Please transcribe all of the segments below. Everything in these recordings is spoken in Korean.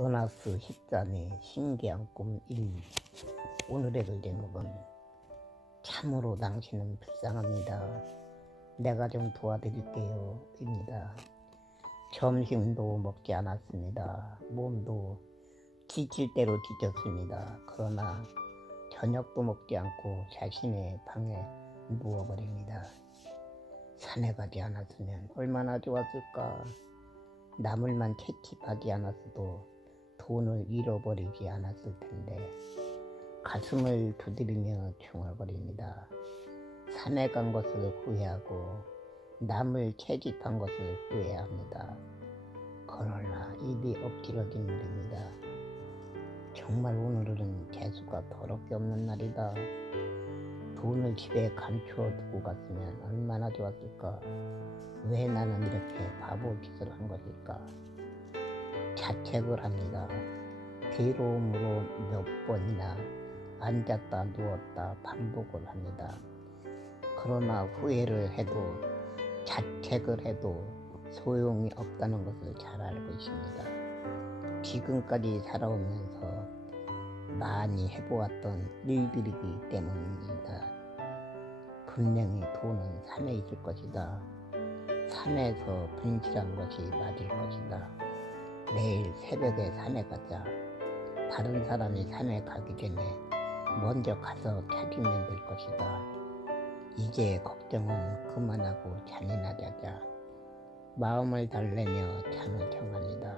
은하수 13의 신기한 꿈 1. 오늘의 제목은 참으로 당신은 불쌍합니다. 내가 좀 도와드릴게요 입니다. 점심도 먹지 않았습니다. 몸도 지칠 대로 지쳤습니다. 그러나 저녁도 먹지 않고 자신의 방에 누워버립니다. 산에 가지 않았으면 얼마나 좋았을까. 나물만 채집하지 않았어도 돈을 잃어버리지 않았을 텐데. 가슴을 두드리며 중얼거립니다. 산에 간 것을 후회하고 나물 채집한 것을 후회합니다. 그러나 입이 엎질러진 물입니다. 정말 오늘은 재수가 더럽게 없는 날이다. 돈을 집에 감추어 두고 갔으면 얼마나 좋았을까. 왜 나는 이렇게 바보 짓을 한 것일까. 자책을 합니다. 괴로움으로 몇 번이나 앉았다 누웠다 반복을 합니다. 그러나 후회를 해도 자책을 해도 소용이 없다는 것을 잘 알고 있습니다. 지금까지 살아오면서 많이 해보았던 일들이기 때문입니다. 분명히 돈은 산에 있을 것이다. 산에서 분실한 것이 맞을 것이다. 내일 새벽에 산에 가자. 다른 사람이 산에 가기 전에 먼저 가서 찾으면 될 것이다. 이제 걱정은 그만하고 잠이나 자자. 마음을 달래며 잠을 청합니다.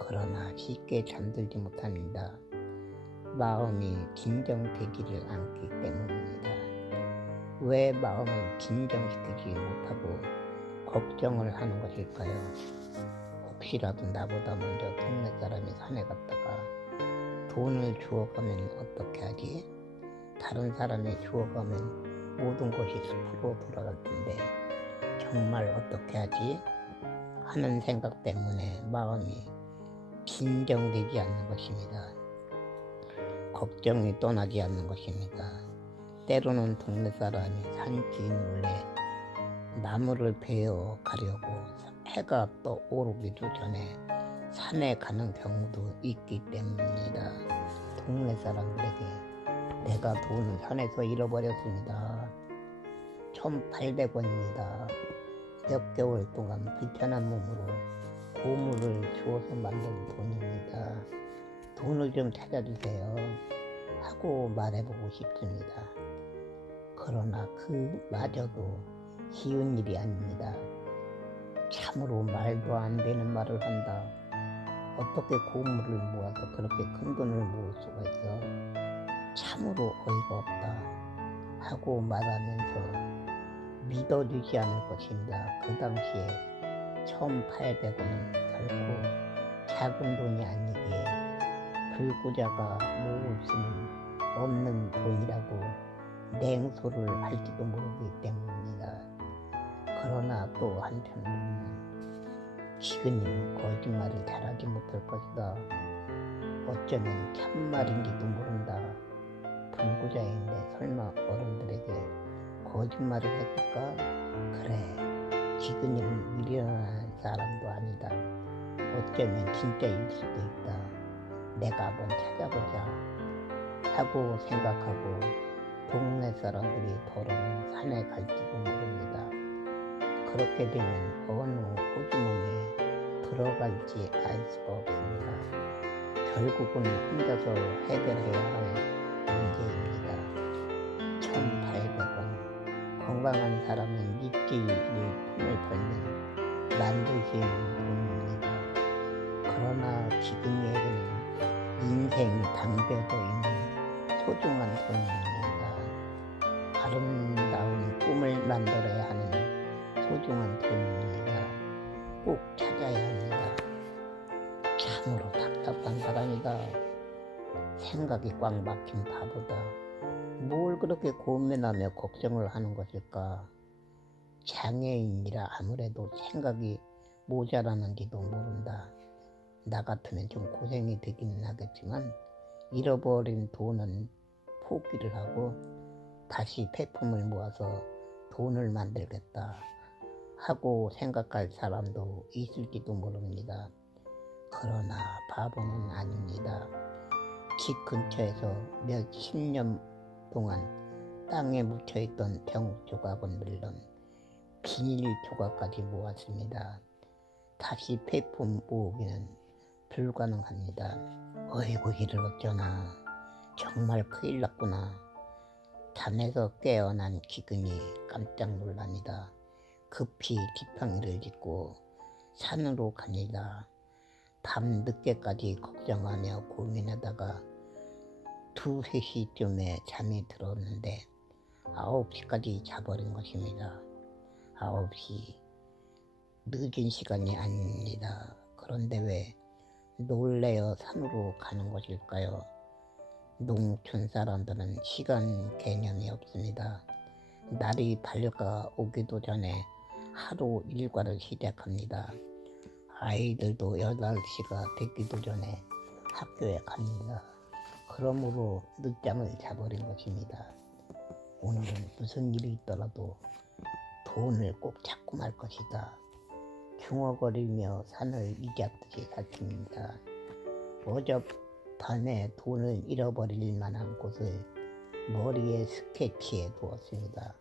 그러나 쉽게 잠들지 못합니다. 마음이 진정되지를 않기 때문입니다. 왜 마음을 진정시키지 못하고 걱정을 하는 것일까요? 혹시라도 나보다 먼저 동네 사람이 산에 갔다가 돈을 주워가면 어떻게 하지? 다른 사람이 주워가면 모든 것이 숲으로 돌아갈 텐데 정말 어떻게 하지? 하는 생각 때문에 마음이 진정되지 않는 것입니다. 걱정이 떠나지 않는 것입니다. 때로는 동네 사람이 산 주인 몰래 나무를 베어 가려고 해가 떠오르기도 전에 산에 가는 경우도 있기 때문입니다. 동네 사람들에게 내가 돈을 산에서 잃어버렸습니다. 1,800원입니다. 몇 개월 동안 불편한 몸으로 고물을 주워서 만든 돈입니다. 돈을 좀 찾아주세요 하고 말해보고 싶습니다. 그러나 그마저도 쉬운 일이 아닙니다. 참으로 말도 안 되는 말을 한다. 어떻게 고물을 모아서 그렇게 큰 돈을 모을 수가 있어. 참으로 어이가 없다 하고 말하면서 믿어주지 않을 것입니다. 그 당시에 1,800원은 결코 작은 돈이 아니기에 불구자가 모을 수는 없는 돈이라고 냉소를 할지도 모르기 때문입니다. 그러나 또 한편으로는 지금은 거짓말을 잘하지 못할 것이다. 어쩌면 참말인지도 모른다. 불구자인데 설마 어른들에게 거짓말을 했을까? 그래, 지금은 미련한 사람도 아니다. 어쩌면 진짜일 수도 있다. 내가 한번 찾아보자 하고 생각하고 동네 사람들이 더러는 산에 갈지도 모릅니다. 그렇게 되면 어느 호주머니에 들어갈지 알 수가 없습니다. 결국은 혼자서 해결해야 할 문제입니다. 1,800원. 건강한 사람은 일주일을 돈을 벌면 만들 수 있는 돈입니다. 그러나 지금에게는 인생이 담겨져 있는 소중한 돈입니다. 아름다운 꿈을 만들어야 하는 소중한 돈입니다. 꼭 찾아야 합니다. 참으로 답답한 사람이다. 생각이 꽉 막힌 바보다. 뭘 그렇게 고민하며 걱정을 하는 것일까. 장애인이라 아무래도 생각이 모자라는지도 모른다. 나 같으면 좀 고생이 되기는 하겠지만 잃어버린 돈은 포기를 하고 다시 폐품을 모아서 돈을 만들겠다 하고 생각할 사람도 있을지도 모릅니다. 그러나 바보는 아닙니다. 집 근처에서 몇십 년 동안 땅에 묻혀있던 병 조각은 물론 비닐 조각까지 모았습니다. 다시 폐포 모으기는 불가능합니다. 어이구, 이를 어쩌나. 정말 큰일 났구나. 잠에서 깨어난 기근이 깜짝 놀랍니다. 급히 지팡이를 짚고 산으로 갑니다. 밤 늦게까지 걱정하며 고민하다가 2, 3시쯤에 잠이 들었는데 9시까지 자버린 것입니다. 9시. 늦은 시간이 아닙니다. 그런데 왜 놀래어 산으로 가는 것일까요? 농촌 사람들은 시간 개념이 없습니다. 날이 밝아오기도 전에 하루 일과를 시작합니다. 아이들도 8시가 되기도 전에 학교에 갑니다. 그러므로 늦잠을 자버린 것입니다. 오늘은 무슨 일이 있더라도 돈을 꼭 찾고 말 것이다. 중얼거리며 산을 이잡듯이 살핍니다. 어젯밤에 돈을 잃어버릴 만한 곳을 머리에 스케치해 두었습니다.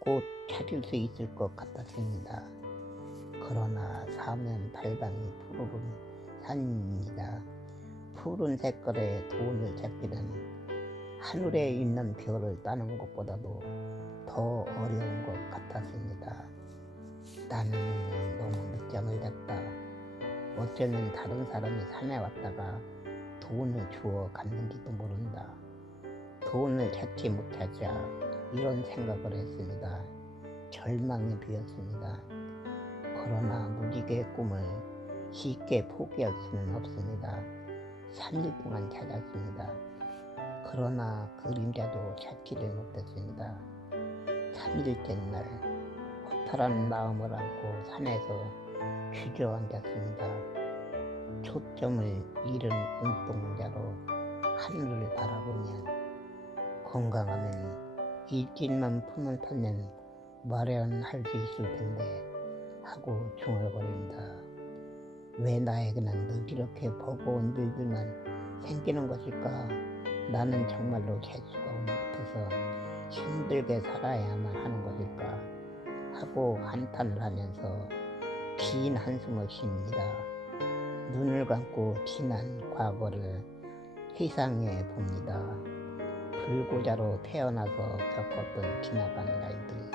꼭 찾을 수 있을 것 같았습니다. 그러나 사면발방이 푸르른 산입니다. 푸른 색깔의 돈을 찾기는 하늘에 있는 별을 따는 것보다도 더 어려운 것 같았습니다. 나는 너무 늦잠을 잤다. 어쩌면 다른 사람이 산에 왔다가 돈을 주워 갔는지도 모른다. 돈을 찾지 못하자 이런 생각을 했습니다. 절망에 비었습니다. 그러나 무지개의 꿈을 쉽게 포기할 수는 없습니다. 3일 동안 찾았습니다. 그러나 그림자도 찾지를 못했습니다. 3일째 날 허탈한 마음을 안고 산에서 주저앉았습니다. 초점을 잃은 눈동자로 하늘을 바라보면 건강하면 일진만 품을 터면 마련할 수 있을 텐데 하고 중얼거린다. 왜 나에게는 늘 이렇게 버거운 일들만 생기는 것일까? 나는 정말로 재수가 없어서 힘들게 살아야만 하는 것일까? 하고 한탄을 하면서 긴 한숨을 쉽니다. 눈을 감고 지난 과거를 회상해 봅니다. 불구자로 태어나서 겪었던 지나간 날들,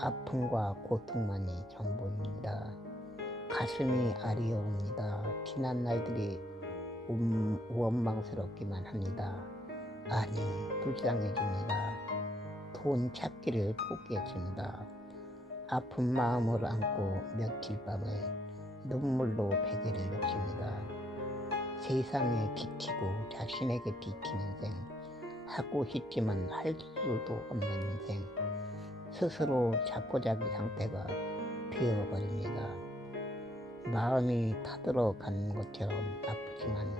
아픔과 고통만이 전부입니다. 가슴이 아리옵니다. 지난 날들이 원망스럽기만 합니다. 아니, 불쌍해집니다. 돈 찾기를 포기했습니다. 아픈 마음을 안고 며칠 밤을 눈물로 베개를 덮습니다. 세상에 지치고 자신에게 지치는 생, 하고 싶지만 할 수도 없는 인생, 스스로 자포자기 상태가 되어버립니다. 마음이 타들어간 것처럼 아프지만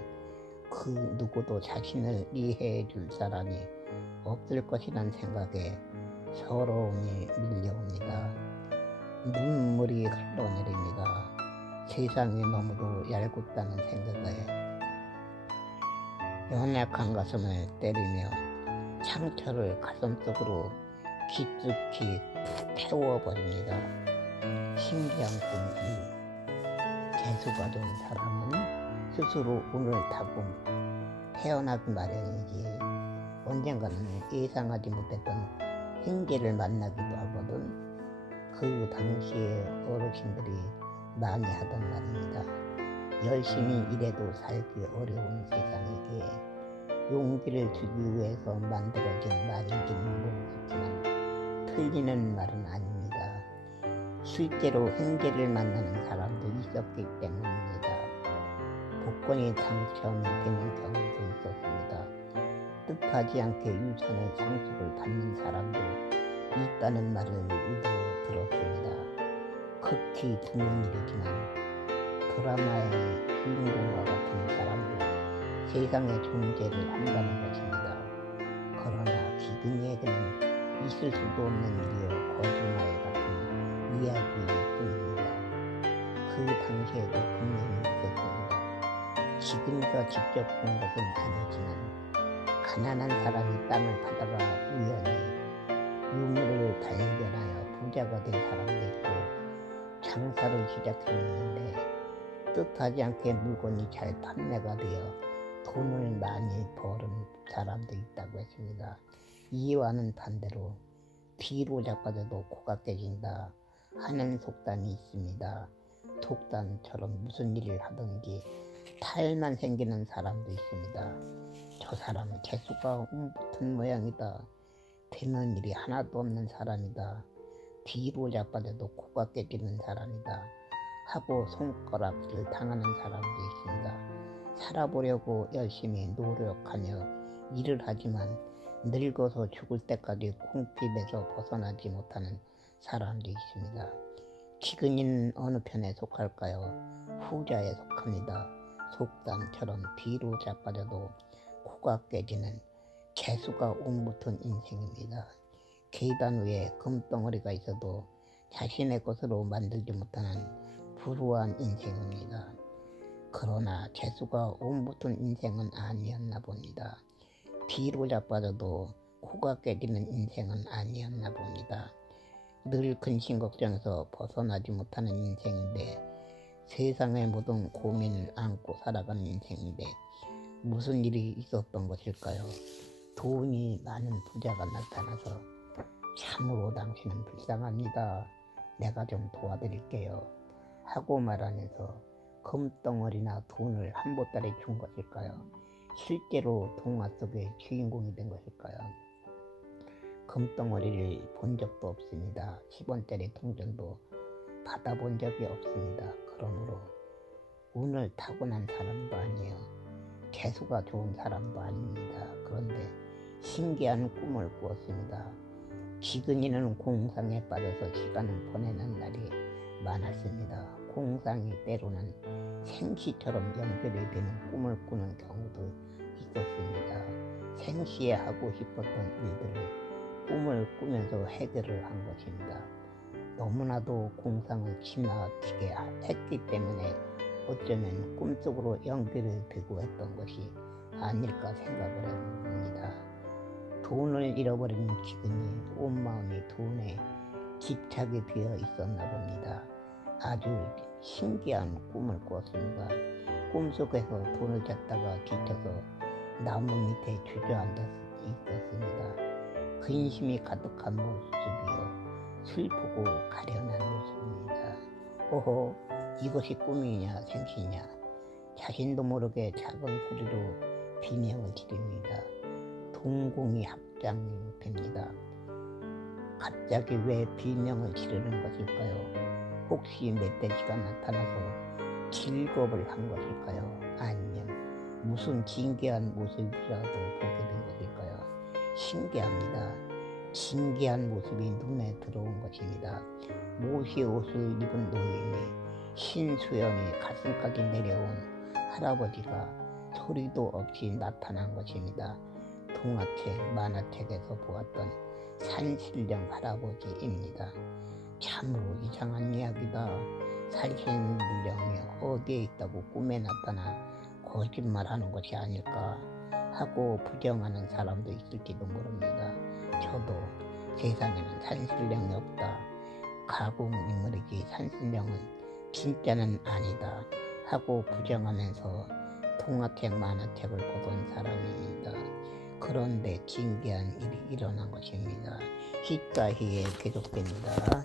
그 누구도 자신을 이해해 줄 사람이 없을 것이란 생각에 서러움이 밀려옵니다. 눈물이 흘러내립니다. 세상이 너무도 얄궂다는 생각에 연약한 가슴을 때리며 상처를 가슴속으로 깊숙이 태워버립니다. 신기한 꿈이 재수가 된 사람은 스스로 운을 타고 태어나기 마련이지 언젠가는 예상하지 못했던 행계를 만나기도 하거든. 그 당시에 어르신들이 많이 하던 말입니다. 열심히 일해도 살기 어려운 세상이기에 용기를 주기 위해서 만들어진 말인지는 모르겠지만 틀리는 말은 아닙니다. 실제로 행계를 만나는 사람도 있었기 때문입니다. 복권이 당첨이 되는 경우도 있었습니다. 뜻하지 않게 유산의 상속을 받는 사람도 있다는 말을 일부 들었습니다. 극히 드문 일이지만 드라마의 주인공과 같은 사람도 세상에 존재를 한다는 것입니다. 그러나 기근이에게는 있을 수도 없는 일이요 거짓말 같은 이야기일 뿐입니다. 그 당시에도 분명히 있었습니다. 지금과 직접 본 것은 아니지만 가난한 사람이 땅을 파다가 우연히 유물을 발견하여 부자가 된 사람도 있고 장사를 시작했는데 뜻하지 않게 물건이 잘 판매가 되어 돈을 많이 버는 사람도 있다고 했습니다. 이와는 반대로 뒤로 자빠져도 코가 깨진다 하는 속담이 있습니다. 속담처럼 무슨 일을 하든지 탈만 생기는 사람도 있습니다. 저 사람은 재수가 붙은 모양이다. 되는 일이 하나도 없는 사람이다. 뒤로 자빠져도 코가 깨지는 사람이다 하고 손가락질 당하는 사람도 있습니다. 살아보려고 열심히 노력하며 일을 하지만 늙어서 죽을 때까지 콩집에서 벗어나지 못하는 사람도 있습니다. 기근이는 어느 편에 속할까요? 후자에 속합니다. 속담처럼 뒤로 자빠져도 코가 깨지는 재수가 옥붙은 인생입니다. 계단 위에 금덩어리가 있어도 자신의 것으로 만들지 못하는 불우한 인생입니다. 그러나 재수가 옥붙은 인생은 아니었나 봅니다. 뒤로 자빠져도 코가 깨지는 인생은 아니었나 봅니다. 늘 근심 걱정에서 벗어나지 못하는 인생인데 세상의 모든 고민을 안고 살아가는 인생인데 무슨 일이 있었던 것일까요? 돈이 많은 부자가 나타나서 참으로 당신은 불쌍합니다. 내가 좀 도와드릴게요 하고 말하면서 금덩어리나 돈을 한 보따리 준 것일까요? 실제로 동화 속의 주인공이 된 것일까요? 금덩어리를 본 적도 없습니다. 10원짜리 동전도 받아본 적이 없습니다. 그러므로 운을 타고난 사람도 아니에요. 재수가 좋은 사람도 아닙니다. 그런데 신기한 꿈을 꾸었습니다. 기근이는 공상에 빠져서 시간을 보내는 날이 많았습니다. 공상이 때로는 생시처럼 연결이 되는 꿈을 꾸는 경우도 있었습니다. 생시에 하고 싶었던 일들을 꿈을 꾸면서 해결을 한 것입니다. 너무나도 공상을 지나치게 했기 때문에 어쩌면 꿈속으로 연결이 되고 했던 것이 아닐까 생각을 해봅니다. 돈을 잃어버린 기근이 온 마음이 돈에 집착이 되어 있었나 봅니다. 아주 신기한 꿈을 꾸었습니다. 꿈속에서 돈을 찾다가 지쳐서 나무 밑에 주저앉아 있었습니다. 근심이 가득한 모습이요, 슬프고 가련한 모습입니다. 오호, 이것이 꿈이냐 생시냐. 자신도 모르게 작은 소리로 비명을 지릅니다. 동공이 합장됩니다. 갑자기 왜 비명을 지르는 것일까요? 혹시 멧돼지가 나타나서 길겁을 한 것일까요? 아니면 무슨 신기한 모습이라도 보게 된 것일까요? 신기합니다. 신기한 모습이 눈에 들어온 것입니다. 모시 옷을 입은 노인이 흰 수염이 가슴까지 내려온 할아버지가 소리도 없이 나타난 것입니다. 동화책, 만화책에서 보았던 산신령 할아버지입니다. 참으로 이상한 이야기다. 산신령이 어디에 있다고 꿈에 나타나 거짓말하는 것이 아닐까 하고 부정하는 사람도 있을지도 모릅니다. 저도 세상에는 산신령이 없다, 가공인물이지 산신령은 진짜는 아니다 하고 부정하면서 동화책, 만화책을 보던 사람입니다. 그런데 신기한 일이 일어난 것입니다. 히카히에 계속됩니다.